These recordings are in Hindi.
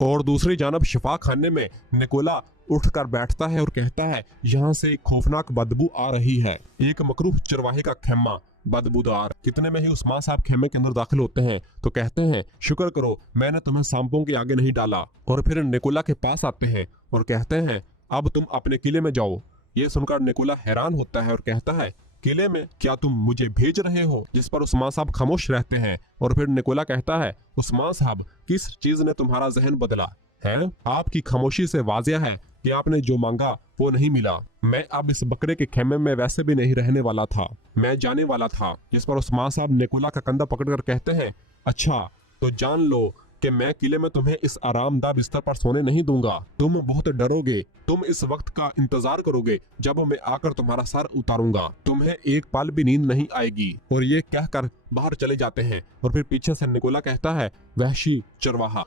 और दूसरी जानब शिफा खाने में निकोला उठकर बैठता है और कहता है, यहाँ से एक खौफनाक बदबू आ रही है। एक मकरूह चरवाहे का खेमा बदबूदार। कितने में ही उस्मान साहब खेमे के अंदर दाखिल होते हैं तो कहते हैं, शुक्र करो मैंने तुम्हें सांपों के आगे नहीं डाला। और फिर निकोला के पास आते हैं और कहते हैं, अब तुम अपने किले में जाओ। ये सुनकर निकोला हैरान होता है और कहता है, किले में? क्या तुम मुझे भेज रहे हो? जिस पर उस्मान साहब खामोश रहते हैं। और फिर निकोला कहता है, उस्मान साहब किस चीज ने तुम्हारा जहन बदला है? आपकी खामोशी से वाजिया है कि आपने जो मांगा वो नहीं मिला। मैं अब इस बकरे के खेमे में वैसे भी नहीं रहने वाला था, मैं जाने वाला था। जिस पर उस्मान साहब निकोला का कंधा पकड़कर कहते हैं, अच्छा तो जान लो कि मैं किले में तुम्हें इस आरामदाह बिस्तर पर सोने नहीं दूंगा। तुम बहुत डरोगे, तुम इस वक्त का इंतजार करोगे जब मैं आकर तुम्हारा सर उतारूंगा। तुम्हें एक पल भी नींद नहीं आएगी। और ये कहकर बाहर चले जाते हैं। और फिर पीछे से निकोला कहता है, वहशी चरवाहा।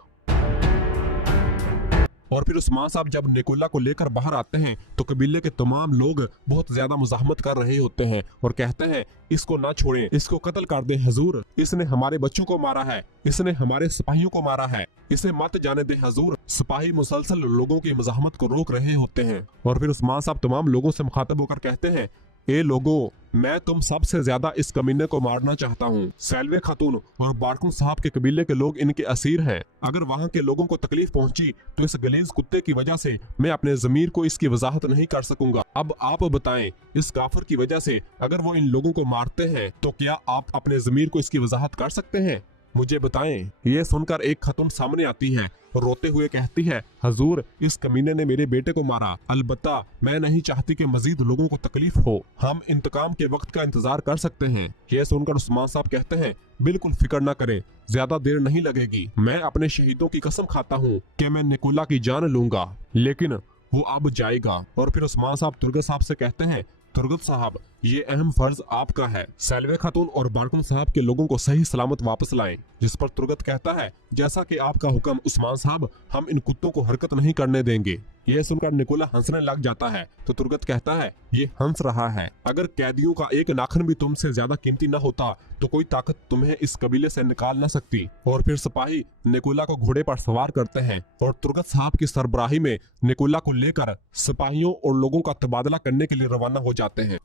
और फिर उस्मान साहब जब निकोला को लेकर बाहर आते हैं तो कबीले के तमाम लोग बहुत ज्यादा मुजाहमत कर रहे होते हैं और कहते हैं, इसको ना छोड़ें, इसको कत्ल कर दें हजूर। इसने हमारे बच्चों को मारा है, इसने हमारे सिपाहियों को मारा है, इसे मत जाने दें हजूर। सिपाही मुसलसल लोगों की मुजाहमत को रोक रहे होते हैं। और फिर उस्मान साहब तमाम लोगों से मुखातब होकर कहते हैं, ए लोगों, मैं तुम सबसे ज्यादा इस कमीने को मारना चाहता हूँ। सैलवे खातून और बारकुन साहब के कबीले के लोग इनके असीर हैं। अगर वहाँ के लोगों को तकलीफ पहुँची तो इस गलीज कुत्ते की वजह से मैं अपने जमीर को इसकी वजाहत नहीं कर सकूंगा। अब आप बताएं, इस काफिर की वजह से अगर वो इन लोगों को मारते हैं तो क्या आप अपने जमीर को इसकी वजाहत कर सकते हैं? मुझे बताएं। ये सुनकर एक खातून सामने आती है और रोते हुए कहती है, हजूर इस कमीने ने मेरे बेटे को मारा। अलबत्ता मैं नहीं चाहती कि मजीद लोगों को तकलीफ हो। हम इंतकाम के वक्त का इंतजार कर सकते हैं। ये सुनकर उस्मान साहब कहते हैं, बिल्कुल फिक्र न करें, ज्यादा देर नहीं लगेगी। मैं अपने शहीदों की कसम खाता हूँ कि मैं निकोला की जान लूंगा, लेकिन वो अब जाएगा। और फिर उस्मान साहब तुर्गत साहब से कहते हैं, तुर्गत साहब ये अहम फर्ज आपका है, सैलवे खातून और बारकुन साहब के लोगों को सही सलामत वापस लाएं। जिस पर तुर्गत कहता है, जैसा कि आपका हुक्म उस्मान साहब, हम इन कुत्तों को हरकत नहीं करने देंगे। यह सुनकर निकोला हंसने लग जाता है तो तुर्गत कहता है, ये हंस रहा है। अगर कैदियों का एक नाखून भी तुमसे ज्यादा कीमती न होता तो कोई ताकत तुम्हें इस कबीले से निकाल न सकती। और फिर सिपाही निकोला को घोड़े पर सवार करते हैं और तुर्गत साहब की सरबराही में निकोला को लेकर सिपाहियों और लोगों का तबादला करने के लिए रवाना हो जाते हैं।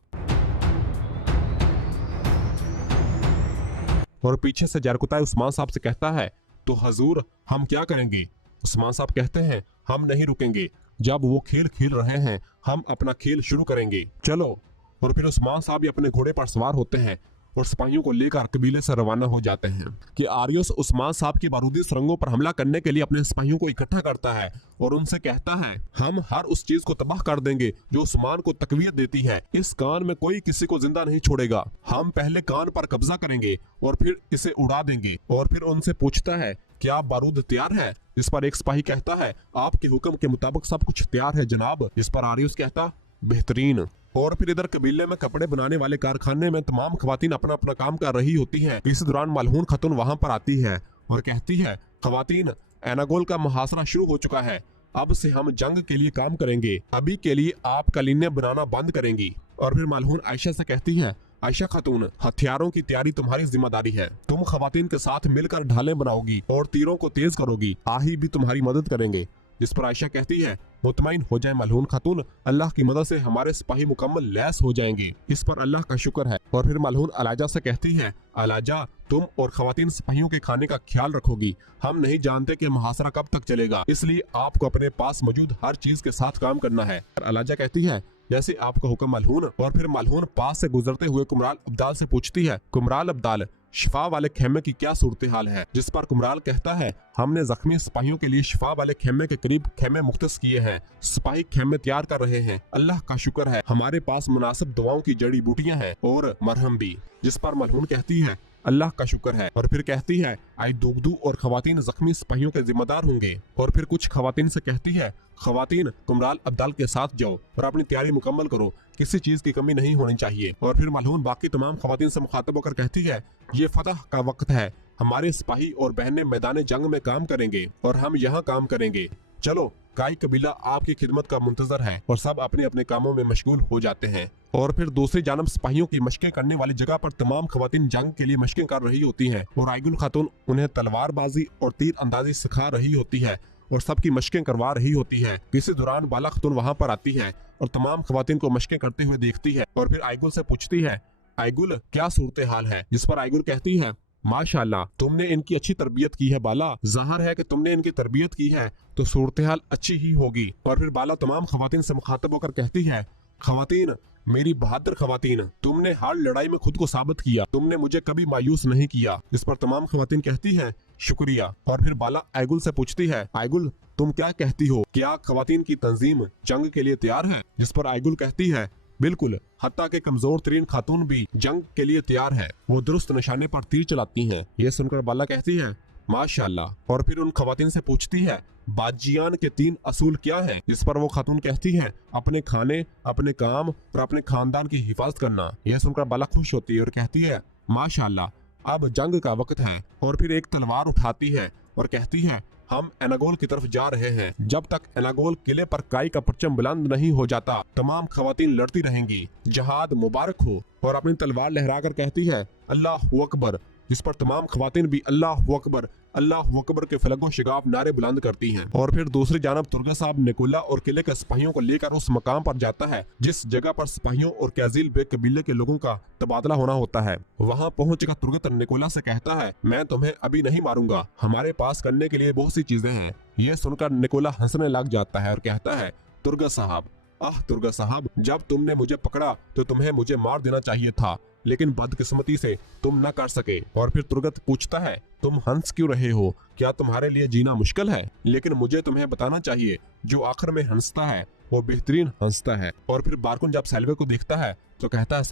और पीछे से जरकुताई उस्मान साहब से कहता है, तो हजूर हम क्या करेंगे? उस्मान साहब कहते हैं, हम नहीं रुकेंगे। जब वो खेल खेल रहे हैं हम अपना खेल शुरू करेंगे, चलो। और फिर उस्मान साहब भी अपने घोड़े पर सवार होते हैं और सिपाहियों को लेकर कबीले से रवाना हो जाते हैं कि आरियोस उस्मान साहब की बारूदी सुरंगों पर हमला करने के लिए अपने सिपाहियों को इकट्ठा करता है और उनसे कहता है, हम हर उस चीज को तबाह कर देंगे जो उस्मान को तकवीयत देती है। इस कान में कोई किसी को जिंदा नहीं छोड़ेगा। हम पहले कान पर कब्जा करेंगे और फिर इसे उड़ा देंगे। और फिर उनसे पूछता है, क्या बारूद तैयार है? इस पर एक सिपाही कहता है, आपके हुक्म के मुताबिक सब कुछ तैयार है जनाब। इस पर आरियोस कहता, बेहतरीन। और फिर इधर कबीले में कपड़े बनाने वाले कारखाने में तमाम खवातीन अपना अपना काम कर रही होती हैं। इस दौरान मलहून खातून वहां पर आती है और कहती है, खवातीन एनागोल का मुहासरा शुरू हो चुका है, अब से हम जंग के लिए काम करेंगे। अभी के लिए आप कलीने बनाना बंद करेंगी। और फिर मलहून आयशा से कहती है, आयशा खातून हथियारों की तैयारी तुम्हारी जिम्मेदारी है। तुम खवातीन के साथ मिलकर ढालें बनाओगी और तीरों को तेज करोगी। आही भी तुम्हारी मदद करेंगे। जिस पर आयशा कहती है, मुतमईन हो जाए मलहून खातून, अल्लाह की मदद से हमारे सिपाही मुकम्मल लैस हो जाएंगे। इस पर अल्लाह का शुक्र है। और फिर मलहून अलाजा से कहती है, अलाजा तुम और खवातीन सिपाहियों के खाने का ख्याल रखोगी। हम नहीं जानते कि मुहासरा कब तक चलेगा, इसलिए आपको अपने पास मौजूद हर चीज के साथ काम करना है। अलाजा कहती है, जैसे आपका हुक्म मलहून। और फिर मलहून पास से गुजरते हुए कुमराल अब्दाल से पूछती है, कुमराल अब्दाल शिफा वाले खेमे की क्या सूरत हाल है? जिस पर कुमराल कहता है, हमने जख्मी सिपाहियों के लिए शिफा वाले खेमे के करीब खेमे मुख्तस किए हैं। सिपाही खेमे तैयार कर रहे हैं। अल्लाह का शुक्र है, हमारे पास मुनासिब दवाओं की जड़ी बूटियां हैं और मरहम भी। जिस पर मलहून कहती है, अल्लाह का शुक्र है। और फिर कहती है, आई दुगदू और खवातीन जख्मी सिपाहियों के जिम्मेदार होंगे। और फिर कुछ खवातीन से कहती है, खवातीन कुमराल अब्दाल के साथ जाओ और अपनी तैयारी मुकम्मल करो, किसी चीज की कमी नहीं होनी चाहिए। और फिर मलहून बाकी तमाम खवातीन से मुखातब होकर कहती है, ये फतह का वक्त है, हमारे सिपाही और बहनें मैदान जंग में काम करेंगे और हम यहाँ काम करेंगे। चलो, काई कबीला आपकी खिदमत का मुंतजर है। और सब अपने अपने कामों में मशगूल हो जाते हैं। और फिर दूसरी जानब सिपाहियों की मशकें करने वाली जगह पर तमाम खवातीन जंग के लिए मशकें कर रही होती हैं और आइगुल खातून उन्हें तलवारबाजी और तीर अंदाजी सिखा रही होती है। और सबकी मशकें करवा रही होती है। इसी दौरान बाला खातून वहाँ पर आती है और तमाम खवातीन को मशकें करते हुए देखती है और फिर आइगुल से पूछती है, आइगुल क्या सूरत हाल है? जिस पर आइगुल कहती है, माशाल्लाह तुमने इनकी अच्छी तरबियत की है बाला, ज़ाहिर है कि तुमने इनकी तरबियत की है तो सूरत हाल अच्छी ही होगी। और फिर बाला तमाम खवातीन से मुखातब होकर कहती है, खवातीन, मेरी बहादुर खवातीन, तुमने हर लड़ाई में खुद को साबित किया, तुमने मुझे कभी मायूस नहीं किया। इस पर तमाम खवातीन कहती हैं, शुक्रिया। और फिर बाला आइगुल से पूछती है, आइगुल तुम क्या कहती हो, क्या खवातीन की तंजीम जंग के लिए तैयार है? जिस पर आइगुल कहती है, बिल्कुल, हत्ता के कमजोर तरीन खातून भी जंग के लिए तैयार है, वो दुरुस्त निशाने पर तीर चलाती हैं। ये सुनकर बाला कहती है, माशाल्लाह। और फिर उन खवातीन से पूछती है, बाजियान के 3 असूल क्या हैं? जिस पर वो खातून कहती है, अपने खाने, अपने काम और अपने खानदान की हिफाजत करना। यह सुनकर बाला खुश होती है और कहती है, माशाल्लाह, अब जंग का वक्त है। और फिर एक तलवार उठाती है और कहती है, हम एनागोल की तरफ जा रहे हैं। जब तक एनागोल किले पर काई का परचम बुलंद नहीं हो जाता, तमाम खवातीन लड़ती रहेंगी। जहाद मुबारक हो। और अपनी तलवार लहराकर कहती है, अल्लाह अकबर। जिस पर तमाम खवातीन भी अल्लाह अकबर के फलको शिगाफ नारे बुलंद करती हैं। और फिर दूसरी जानब तुर्गा साहब निकोला और किले के सिपाहियों को लेकर उस मकाम पर जाता है जिस जगह पर सिपाहियों और कैजिल बेग कबीले के लोगों का तबादला होना होता है। वहाँ पहुंचकर तुर्गत निकोला से कहता है, मैं तुम्हें अभी नहीं मारूंगा, हमारे पास करने के लिए बहुत सी चीजें हैं। ये सुनकर निकोला हंसने लग जाता है और कहता है, तुर्गा साहब, आह तुर्गा साहब, जब तुमने मुझे पकड़ा तो तुम्हें मुझे मार देना चाहिए था, लेकिन बदकिस्मती से तुम न कर सके। और फिर तुर्गत पूछता है, तुम हंस क्यों रहे हो? क्या तुम्हारे लिए जीना मुश्किल है? लेकिन मुझे तुम्हें बताना चाहिए, जो आखिर में हंसता है वो बेहतरीन हंसता है। और फिर बारकुन जब सैल्वे को देखता है तो कहता है,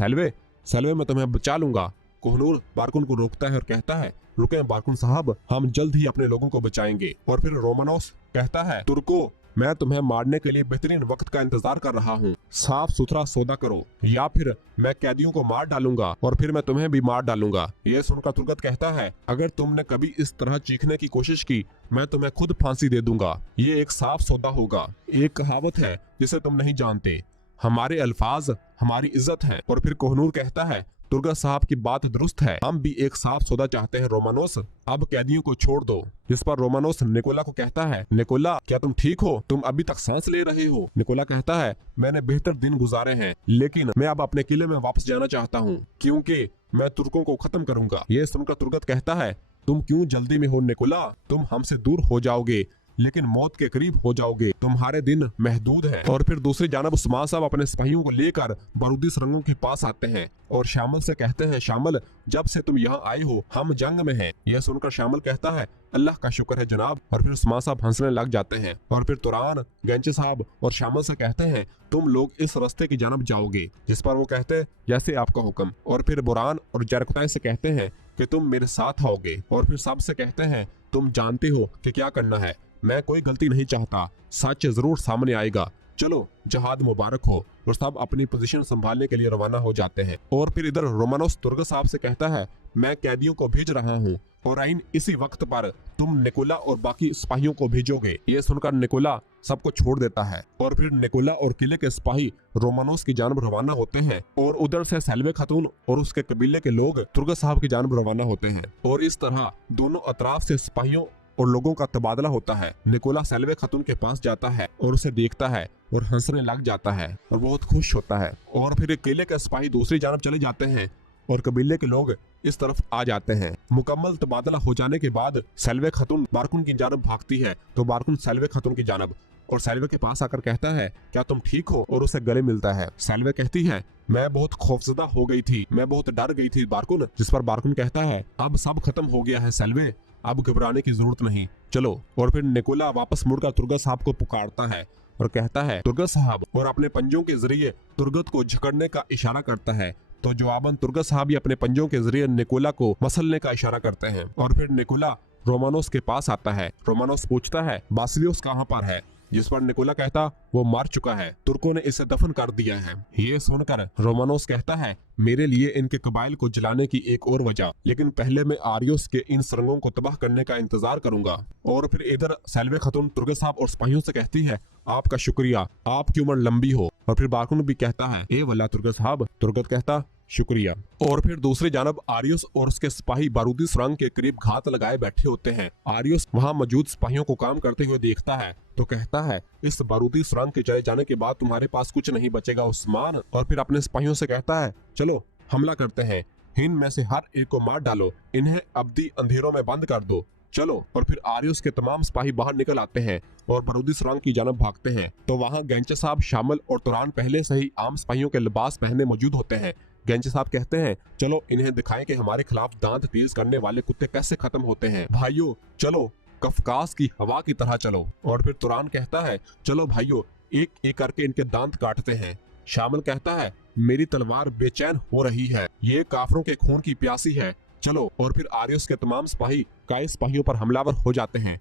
सैल्वे मैं तुम्हें बचा लूंगा। कोहनूर बारकुन को रोकता है और कहता है, रुके बारकुन साहब, हम जल्द ही अपने लोगों को बचाएंगे। और फिर रोमानोस कहता है, तुर्को, मैं तुम्हें मारने के लिए बेहतरीन वक्त का इंतजार कर रहा हूँ, साफ सुथरा सौदा करो या फिर मैं कैदियों को मार डालूंगा और फिर मैं तुम्हें भी मार डालूंगा। यह सुनकर तुर्गत कहता है, अगर तुमने कभी इस तरह चीखने की कोशिश की, मैं तुम्हें खुद फांसी दे दूंगा। ये एक साफ सौदा होगा। एक कहावत है जिसे तुम नहीं जानते, हमारे अल्फाज हमारी इज्जत है। और फिर कोहनूर कहता है, तुर्गा साहब की बात दुरुस्त है, हम भी एक साफ सौदा चाहते हैं रोमानोस, अब कैदियों को छोड़ दो। जिस पर रोमानोस निकोला को कहता है, निकोला क्या तुम ठीक हो? तुम अभी तक सांस ले रहे हो? निकोला कहता है, मैंने बेहतर दिन गुजारे हैं, लेकिन मैं अब अपने किले में वापस जाना चाहता हूँ क्योंकि मैं तुर्कों को खत्म करूंगा। ये सुनकर तुर्गत कहता है, तुम क्यों जल्दी में हो निकोला? तुम हमसे दूर हो जाओगे लेकिन मौत के करीब हो जाओगे, तुम्हारे दिन महदूद हैं। और फिर दूसरी जानब उस्मान साहब अपने सिपाहियों को लेकर बारूदी सुरंगों के पास आते हैं और शामिल से कहते हैं, शामिल, जब से तुम यहाँ आए हो हम जंग में हैं। यह सुनकर शामिल कहता है, अल्लाह का शुक्र है जनाब। और फिर उस्मान साहब हंसने लग जाते हैं। और फिर तुरान, गैंचे साहब और शामिल से कहते हैं, तुम लोग इस रास्ते की जानब जाओगे। जिस पर वो कहते हैं, जैसे आपका हुक्म। और फिर बुरान और जरकुताई से कहते हैं कि तुम मेरे साथ आओगे। और फिर सब से कहते हैं, तुम जानते हो कि क्या करना है, मैं कोई गलती नहीं चाहता, सच जरूर सामने आएगा, चलो जहाद मुबारक हो। और सब अपनी पोजीशन संभालने के लिए रवाना हो जाते हैं। और फिर इधर रोमानोस तुर्गा साहब से कहता है, मैं कैदियों को भेज रहा हूँ और आइन इसी वक्त पर तुम निकोला और बाकी सिपाहियों को भेजोगे। ये सुनकर निकोला सबको छोड़ देता है। और फिर निकोला और किले के सिपाही रोमानोस की जानब रवाना होते हैं और उधर से सैल्वे खातून और उसके कबीले के लोग तुर्गा साहब की जानब रवाना होते हैं। और इस तरह दोनों अतराफ से सिपाहियों और लोगों का तबादला होता है। निकोला सैल्वे खातून के पास जाता है और उसे देखता है और हंसने लग जाता है और बहुत खुश होता है। और फिर किले के सिपाही दूसरी जानब चले जाते हैं और कबीले के लोग इस तरफ आ जाते हैं। मुकम्मल तबादला हो जाने के बाद सैल्वे खातून बारकुन की जानब भागती है तो बारकुन सैल्वे खातून की जानब और सैल्वे के पास आकर कहता है, क्या तुम ठीक हो? और उसे गले मिलता है। सैल्वे कहती है, मैं बहुत खौफजदा हो गई थी, मैं बहुत डर गई थी बारकुन। जिस पर बारकुन कहता है, अब सब खत्म हो गया है सैल्वे, अब घबराने की जरूरत नहीं, चलो। और फिर निकोला वापस मुड़कर तुर्गा साहब को पुकारता है और कहता है, तुर्गा साहब, और अपने पंजों के जरिए तुर्गत को झकड़ने का इशारा करता है। तो जवाबन तुर्गा साहब भी अपने पंजों के जरिए निकोला को मसलने का इशारा करते हैं। और फिर निकोला रोमानोस के पास आता है। रोमानोस पूछता है, बासिलियोस कहाँ पर है? जिस पर निकोला कहता, वो मार चुका है, तुर्कों ने इसे दफन कर दिया है। ये सुनकर रोमानोस कहता है, मेरे लिए इनके कबाइल को जलाने की एक और वजह, लेकिन पहले मैं आरियोस के इन सुरंगों को तबाह करने का इंतजार करूंगा। और फिर इधर सैल्वे खातून तुर्गा साहब और सिपाहियों से कहती है, आपका शुक्रिया, आपकी उम्र लंबी हो। और फिर बारकुन भी कहता है, ए वल्ला तुर्गा साहब। तुर्गत कहता, शुक्रिया। और फिर दूसरी जानब आरियस और उसके सिपाही बारूदी सुरंग के करीब घात लगाए बैठे होते हैं। आरियस वहां मौजूद सिपाहियों को काम करते हुए देखता है तो कहता है, इस बारूदी सुरंग के चले जाने के बाद तुम्हारे पास कुछ नहीं बचेगा उस्मान। और फिर अपने सिपाहियों से कहता है, चलो हमला करते हैं, हिंद में से हर एक को मार डालो, इन्हें अब्दी अंधेरों में बंद कर दो, चलो। और फिर आरियस के तमाम सिपाही बाहर निकल आते हैं और बारूदी सुरंग की जानब भागते हैं। तो वहाँ गैंचे साहब शामिल और तुरान पहले से ही आम सिपाहियों के लिबास पहने मौजूद होते हैं। गैंचे साहब कहते हैं, चलो इन्हें दिखाएं कि हमारे खिलाफ दांत तेज करने वाले कुत्ते कैसे खत्म होते हैं। भाइयों चलो, कफकास की हवा की तरह चलो। और फिर तुरान कहता है, चलो भाइयों, एक एक करके इनके दांत काटते हैं। शामिल कहता है, मेरी तलवार बेचैन हो रही है, ये काफरों के खून की प्यासी है, चलो। और फिर आरियस के तमाम सिपाही काए सिपाहियों पर हमलावर हो जाते हैं।